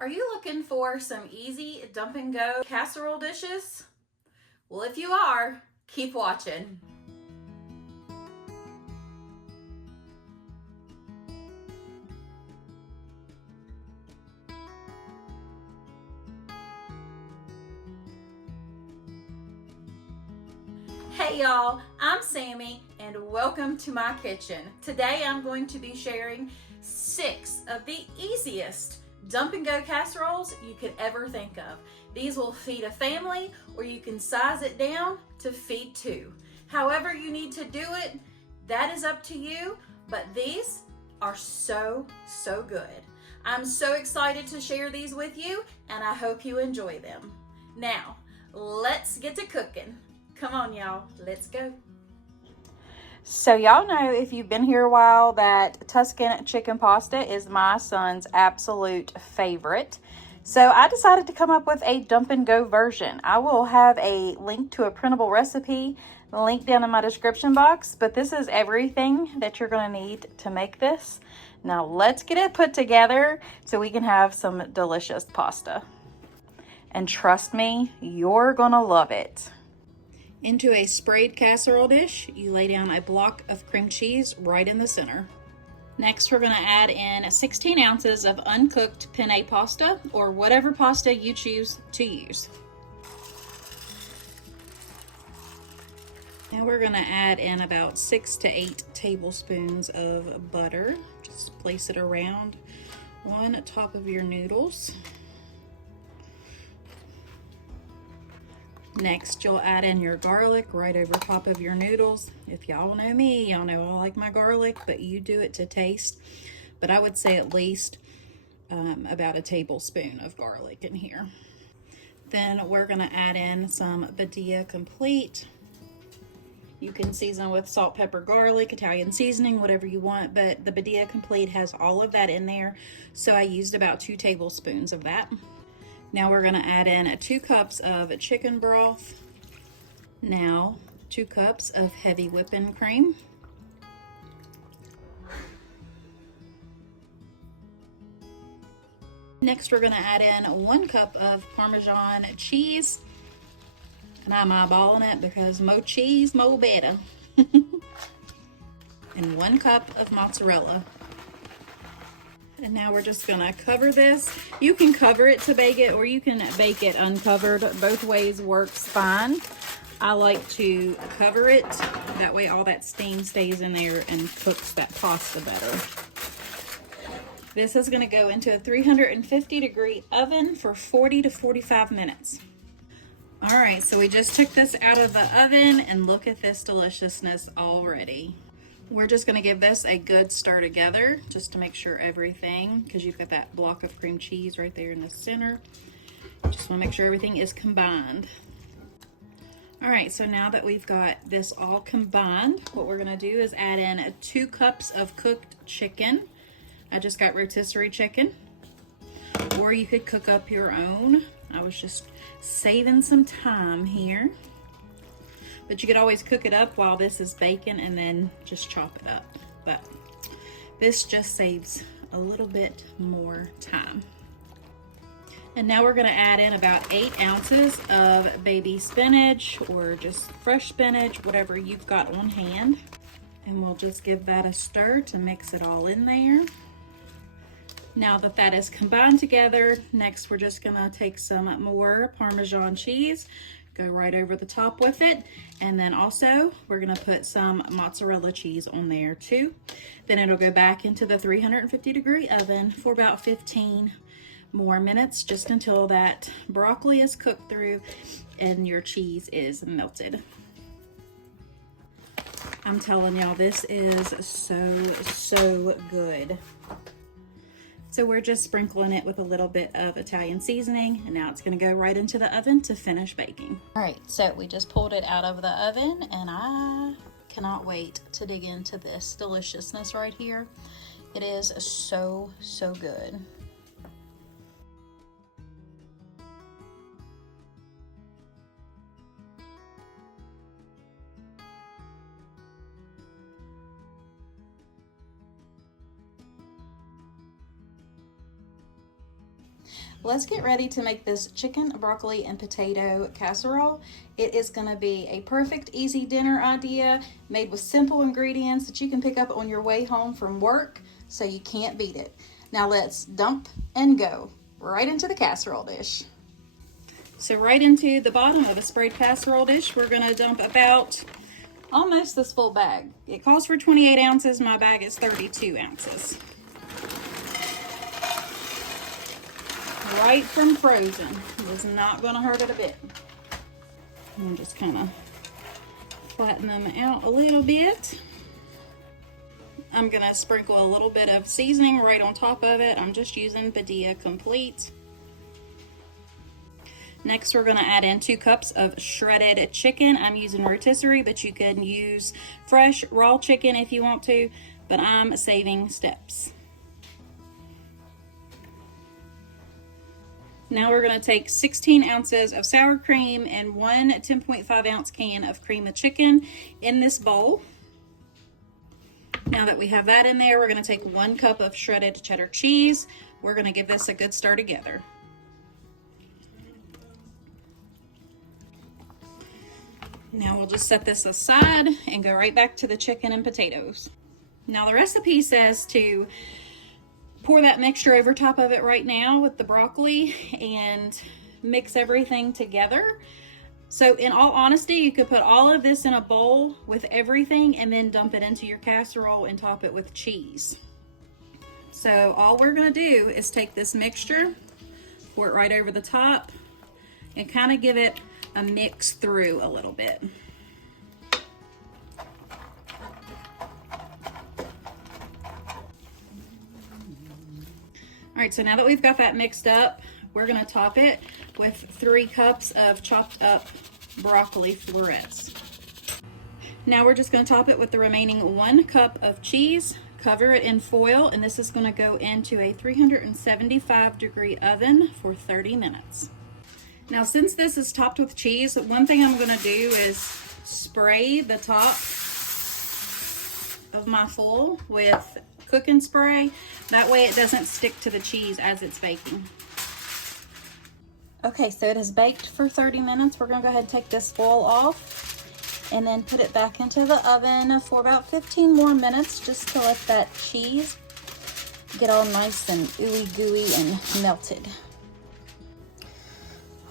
Are you looking for some easy dump and go casserole dishes? Well, if you are, keep watching. Hey y'all, I'm Sammy and welcome to my kitchen. Today I'm going to be sharing 6 of the easiest dump and go casseroles you could ever think of. These will feed a family, or you can size it down to feed 2. However you need to do it, that is up to you, but these are so good. I'm so excited to share these with you and I hope you enjoy them. Now, let's get to cooking. Come on, y'all, let's go. So y'all know, if you've been here a while, that Tuscan chicken pasta is my son's absolute favorite. So I decided to come up with a dump and go version. I will have a link to a printable recipe linked down in my description box, but this is everything that you're going to need to make this. Now let's get it put together so we can have some delicious pasta. And trust me, you're going to love it. Into a sprayed casserole dish, you lay down a block of cream cheese right in the center. Next, we're going to add in 16 ounces of uncooked penne pasta, or whatever pasta you choose to use. Now we're going to add in about 6 to 8 tablespoons of butter. Just place it around on top of your noodles. Next, you'll add in your garlic right over top of your noodles. If y'all know me, y'all know I like my garlic, but you do it to taste. But I would say at least about a tablespoon of garlic in here. Then we're going to add in some Badia complete. You can season with salt, pepper, garlic, Italian seasoning, whatever you want, but the Badia complete has all of that in there. So I used about 2 tablespoons of that. Now we're going to add in 2 cups of chicken broth. Now 2 cups of heavy whipping cream. Next we're going to add in 1 cup of Parmesan cheese. And I'm eyeballing it because more cheese, more better. And 1 cup of mozzarella. And now we're just gonna cover this. You can cover it to bake it, or you can bake it uncovered. Both ways works fine. I like to cover it. That way all that steam stays in there and cooks that pasta better. This is gonna go into a 350-degree oven for 40 to 45 minutes. All right, so we just took this out of the oven and look at this deliciousness already. We're just going to give this a good stir together just to make sure everything, because you've got that block of cream cheese right there in the center. Just want to make sure everything is combined. All right, so now that we've got this all combined, what we're going to do is add in 2 cups of cooked chicken. I just got rotisserie chicken, or you could cook up your own. I was just saving some time here. But you could always cook it up while this is baking and then just chop it up. But this just saves a little bit more time. And now we're gonna add in about 8 ounces of baby spinach, or just fresh spinach, whatever you've got on hand. And we'll just give that a stir to mix it all in there. Now that that is combined together, next we're just gonna take some more Parmesan cheese, go right over the top with it, and then also we're gonna put some mozzarella cheese on there too. Then it'll go back into the 350-degree oven for about 15 more minutes, just until that broccoli is cooked through and your cheese is melted. I'm telling y'all, this is so good. So we're just sprinkling it with a little bit of Italian seasoning, and now it's gonna go right into the oven to finish baking. All right, so we just pulled it out of the oven, and I cannot wait to dig into this deliciousness right here. It is so good. Let's get ready to make this chicken, broccoli, and potato casserole. It is going to be a perfect, easy dinner idea made with simple ingredients that you can pick up on your way home from work, so you can't beat it. Now let's dump and go right into the casserole dish. So right into the bottom of a sprayed casserole dish, we're going to dump about almost this full bag. It calls for 28 ounces. My bag is 32 ounces. Right from frozen. It's not going to hurt it a bit. And just kind of flatten them out a little bit. I'm going to sprinkle a little bit of seasoning right on top of it. I'm just using Badia Complete. Next, we're going to add in 2 cups of shredded chicken. I'm using rotisserie, but you can use fresh raw chicken if you want to, but I'm saving steps. Now we're going to take 16 ounces of sour cream and 1 10.5 ounce can of cream of chicken in this bowl. Now that we have that in there, we're going to take 1 cup of shredded cheddar cheese. We're going to give this a good stir together. Now we'll just set this aside and go right back to the chicken and potatoes. Now the recipe says to pour that mixture over top of it right now with the broccoli and mix everything together. So in all honesty, you could put all of this in a bowl with everything and then dump it into your casserole and top it with cheese. So all we're going to do is take this mixture, pour it right over the top, and kind of give it a mix through a little bit. All right, so now that we've got that mixed up, we're going to top it with 3 cups of chopped up broccoli florets. Now we're just going to top it with the remaining 1 cup of cheese, cover it in foil, and this is going to go into a 375-degree oven for 30 minutes. Now, since this is topped with cheese, one thing I'm going to do is spray the top of my foil with cooking spray. That way it doesn't stick to the cheese as it's baking. Okay, so it has baked for 30 minutes. We're going to go ahead and take this foil off and then put it back into the oven for about 15 more minutes, just to let that cheese get all nice and ooey gooey and melted.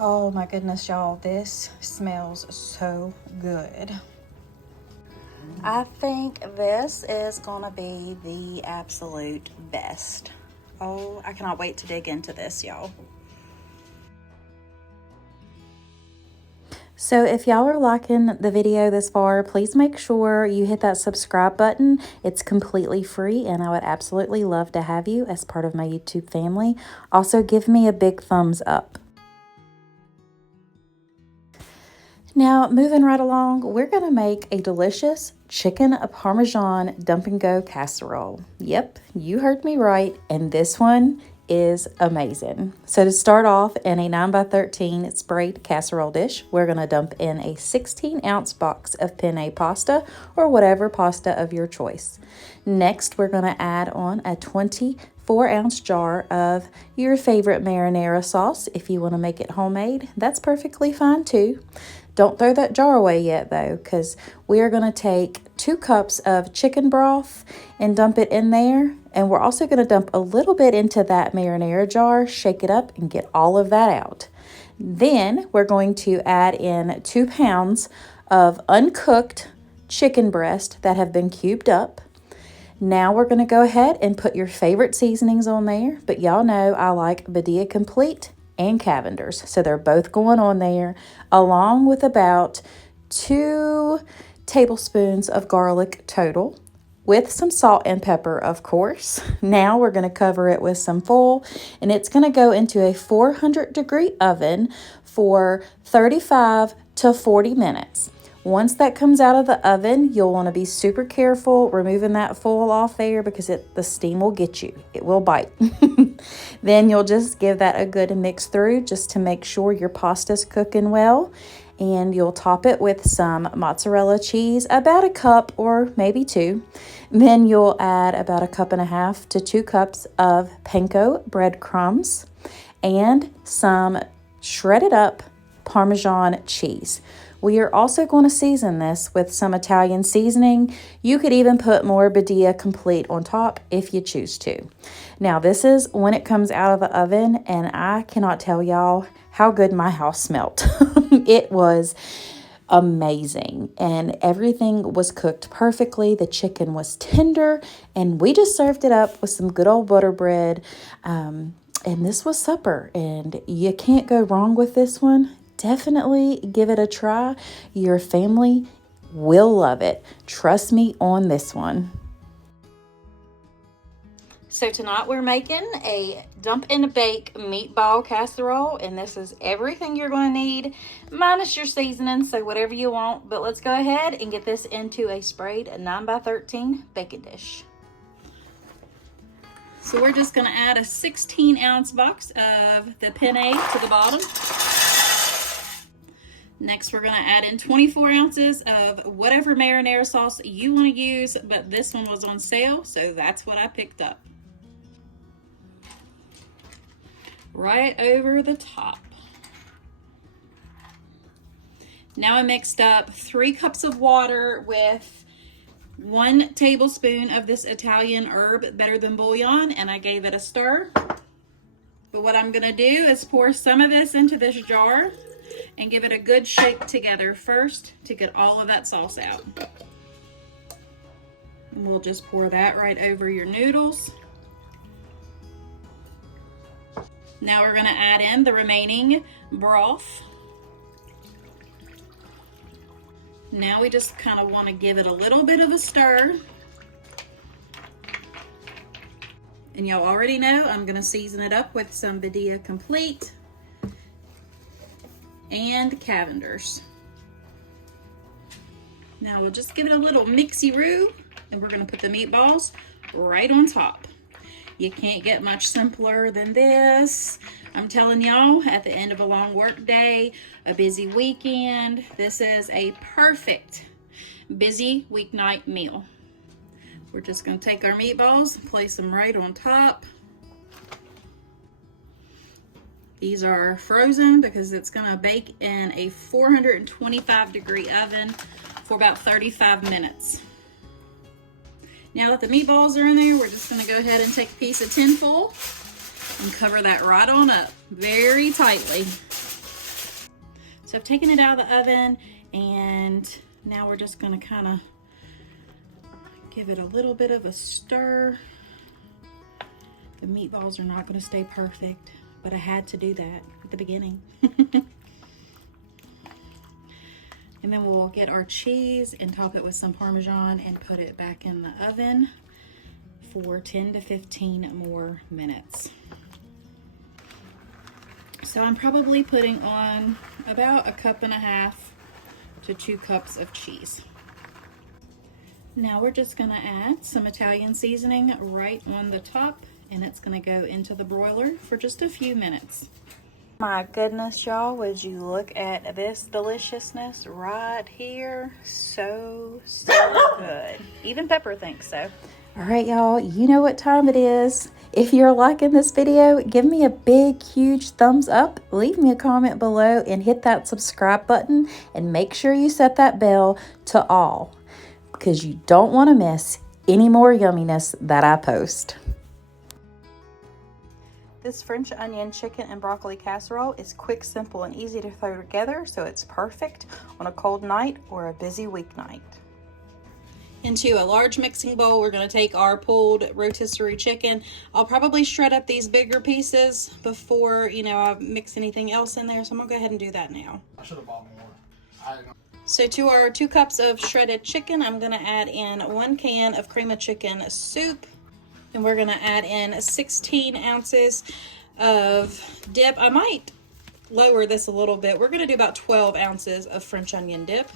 Oh my goodness, y'all, this smells so good. I think this is gonna be the absolute best. Oh, I cannot wait to dig into this, y'all. So if y'all are liking the video this far, please make sure you hit that subscribe button. It's completely free, and I would absolutely love to have you as part of my YouTube family. Also, give me a big thumbs up. Now, moving right along, we're going to make a delicious chicken Parmesan dump and go casserole. Yep, you heard me right, and this one is amazing. So to start off, in a 9x13 sprayed casserole dish, we're going to dump in a 16-ounce box of penne pasta or whatever pasta of your choice. Next, we're going to add on a 24-ounce jar of your favorite marinara sauce. If you want to make it homemade, that's perfectly fine too. Don't throw that jar away yet though, because we are going to take 2 cups of chicken broth and dump it in there. And we're also going to dump a little bit into that marinara jar, shake it up, and get all of that out. Then we're going to add in 2 pounds of uncooked chicken breast that have been cubed up. Now we're going to go ahead and put your favorite seasonings on there. But y'all know I like Badia Complete and Cavender's, so they're both going on there, along with about 2 tablespoons of garlic total, with some salt and pepper, of course. Now we're going to cover it with some foil, and it's going to go into a 400-degree oven for 35 to 40 minutes. Once that comes out of the oven, you'll want to be super careful removing that foil off there, because the steam will get you. It will bite. Then you'll just give that a good mix through just to make sure your pasta's cooking well. And you'll top it with some mozzarella cheese, about a cup or maybe 2. Then you'll add about 1.5 to 2 cups of panko breadcrumbs. and some shredded up Parmesan cheese. We are also going to season this with some Italian seasoning. You could even put more Badia complete on top if you choose to. Now, this is when it comes out of the oven, and I cannot tell y'all how good my house smelled. It was amazing, and everything was cooked perfectly. The chicken was tender, and we just served it up with some good old butter bread. And this was supper, and you can't go wrong with this one. Definitely give it a try. Your family will love it. Trust me on this one. So tonight we're making a dump and bake meatball casserole, and this is everything you're going to need minus your seasoning, so whatever you want. But let's go ahead and get this into a sprayed 9x13 baking dish. So we're just going to add a 16-ounce box of the penne to the bottom. Next, we're going to add in 24 ounces of whatever marinara sauce you want to use, but this one was on sale, so that's what I picked up. Right over the top. Now I mixed up 3 cups of water with 1 tablespoon of this Italian herb Better Than Bouillon, and I gave it a stir. But what I'm going to do is pour some of this into this jar and give it a good shake together first to get all of that sauce out. And we'll just pour that right over your noodles. Now we're going to add in the remaining broth. Now we just kind of want to give it a little bit of a stir. And y'all already know I'm going to season it up with some Badia Complete and Cavender's. Now we'll just give it a little mixy-roo, and we're going to put the meatballs right on top. You can't get much simpler than this. I'm telling y'all, at the end of a long work day, a busy weekend, this is a perfect busy weeknight meal. We're just going to take our meatballs, place them right on top. These are frozen because it's going to bake in a 425-degree oven for about 35 minutes. Now that the meatballs are in there, we're just going to go ahead and take a piece of tin foil and cover that right on up very tightly. So I've taken it out of the oven, and now we're just going to kind of give it a little bit of a stir. The meatballs are not going to stay perfect, but I had to do that at the beginning. And then we'll get our cheese and top it with some Parmesan and put it back in the oven for 10 to 15 more minutes. So I'm probably putting on about 1.5 to 2 cups of cheese. Now we're just going to add some Italian seasoning right on the top, and it's going to go into the broiler for just a few minutes. My goodness, y'all, would you look at this deliciousness right here? So good. Even Pepper thinks so. All right, y'all, you know what time it is. If you're liking this video, give me a big, huge thumbs up, leave me a comment below, and hit that subscribe button, and make sure you set that bell to all, because you don't want to miss any more yumminess that I post. This French onion chicken and broccoli casserole is quick, simple, and easy to throw together, so it's perfect on a cold night or a busy weeknight. Into a large mixing bowl, we're going to take our pulled rotisserie chicken. I'll probably shred up these bigger pieces before, I mix anything else in there, so I'm going to go ahead and do that now. I should have bought more. So to our 2 cups of shredded chicken, I'm going to add in 1 can of cream of chicken soup. And we're going to add in 16 ounces of dip. I might lower this a little bit. We're going to do about 12 ounces of French onion dip.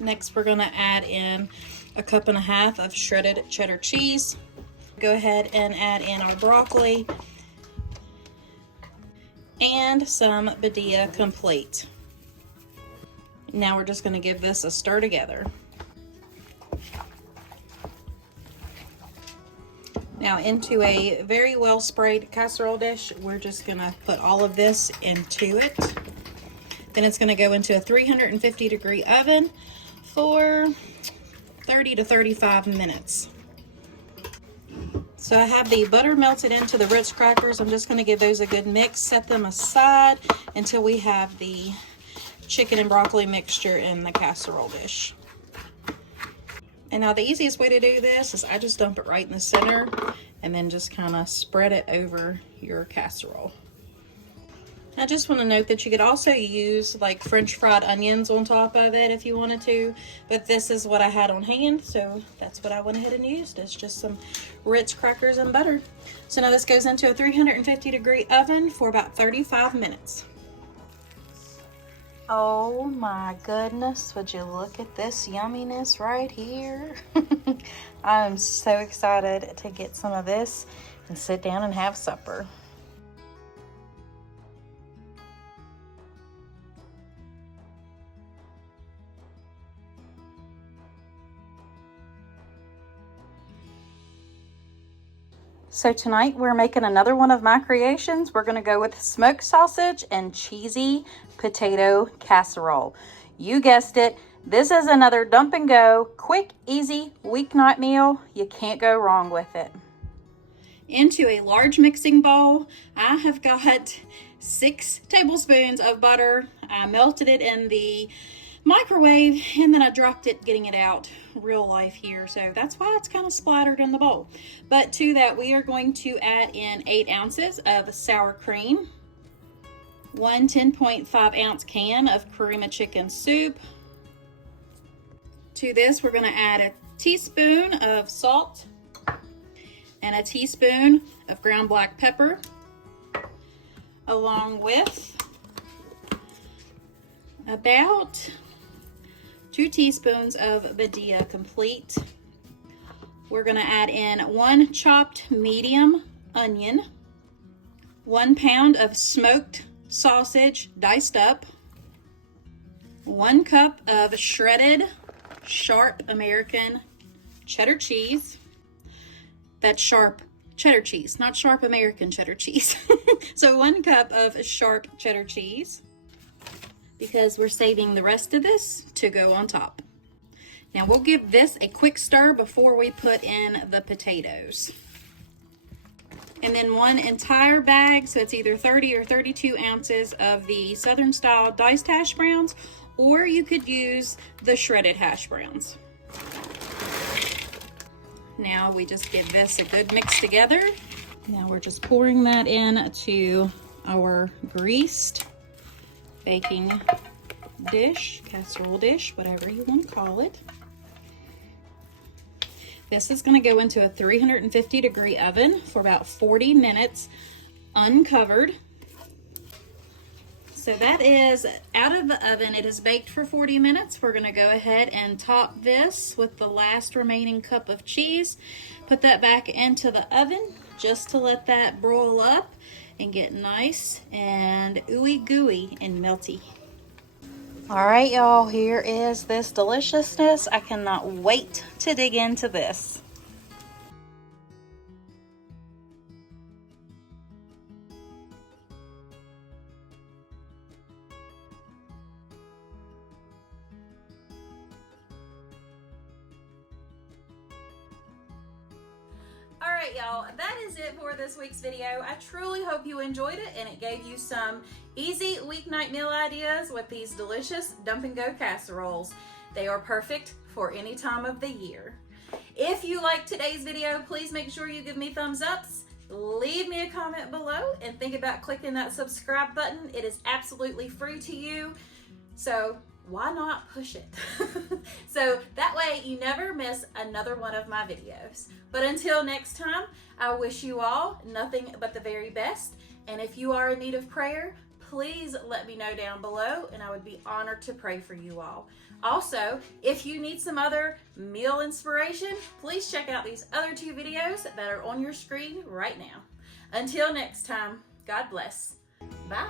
Next, we're going to add in 1.5 cups of shredded cheddar cheese. Go ahead and add in our broccoli and some Badia Complete. Now we're just going to give this a stir together. Now into a very well sprayed casserole dish, we're just gonna put all of this into it. Then it's gonna go into a 350-degree oven for 30 to 35 minutes. So I have the butter melted into the Ritz crackers. I'm just gonna give those a good mix, set them aside until we have the chicken and broccoli mixture in the casserole dish. And now the easiest way to do this is I just dump it right in the center and then just kind of spread it over your casserole. I just want to note that you could also use like French fried onions on top of it if you wanted to, but this is what I had on hand, so that's what I went ahead and used. It's just some Ritz crackers and butter. So now this goes into a 350-degree oven for about 35 minutes. Oh my goodness, would you look at this yumminess right here? I'm so excited to get some of this and sit down and have supper. So tonight we're making another one of my creations. We're gonna go with smoked sausage and cheesy potato casserole. You guessed it, this is another dump and go, quick, easy weeknight meal. You can't go wrong with it. Into a large mixing bowl, I have got 6 tablespoons of butter. I melted it in the microwave and then I dropped it getting it out real life here, so that's why it's kind of splattered in the bowl. But to that we are going to add in 8 ounces of sour cream, 1 10.5 ounce can of Karima chicken soup. To this we're going to add a teaspoon of salt and a teaspoon of ground black pepper, along with about 2 teaspoons of Badia complete. We're gonna add in 1 chopped medium onion, 1 pound of smoked sausage diced up, 1 cup of shredded sharp American cheddar cheese. That's sharp cheddar cheese, not sharp American cheddar cheese. So 1 cup of sharp cheddar cheese, because we're saving the rest of this to go on top. Now we'll give this a quick stir before we put in the potatoes. And then 1 entire bag, so it's either 30 or 32 ounces of the Southern style diced hash browns, or you could use the shredded hash browns. Now we just give this a good mix together. Now we're just pouring that in to our greased baking dish, casserole dish, whatever you want to call it. This is going to go into a 350-degree oven for about 40 minutes uncovered. So that is out of the oven. It is baked for 40 minutes. We're going to go ahead and top this with the last remaining cup of cheese. Put that back into the oven just to let that broil up and get nice and ooey gooey and melty. All right, y'all, here is this deliciousness. I cannot wait to dig into this. Alright y'all, that is it for this week's video. I truly hope you enjoyed it and it gave you some easy weeknight meal ideas with these delicious dump and go casseroles. They are perfect for any time of the year. If you liked today's video, please make sure you give me thumbs ups, leave me a comment below, and think about clicking that subscribe button. It is absolutely free to you, so why not push it? So that way you never miss another one of my videos. But until next time, I wish you all nothing but the very best. And if you are in need of prayer, please let me know down below and I would be honored to pray for you all. Also, if you need some other meal inspiration, please check out these other 2 videos that are on your screen right now. Until next time, God bless. Bye.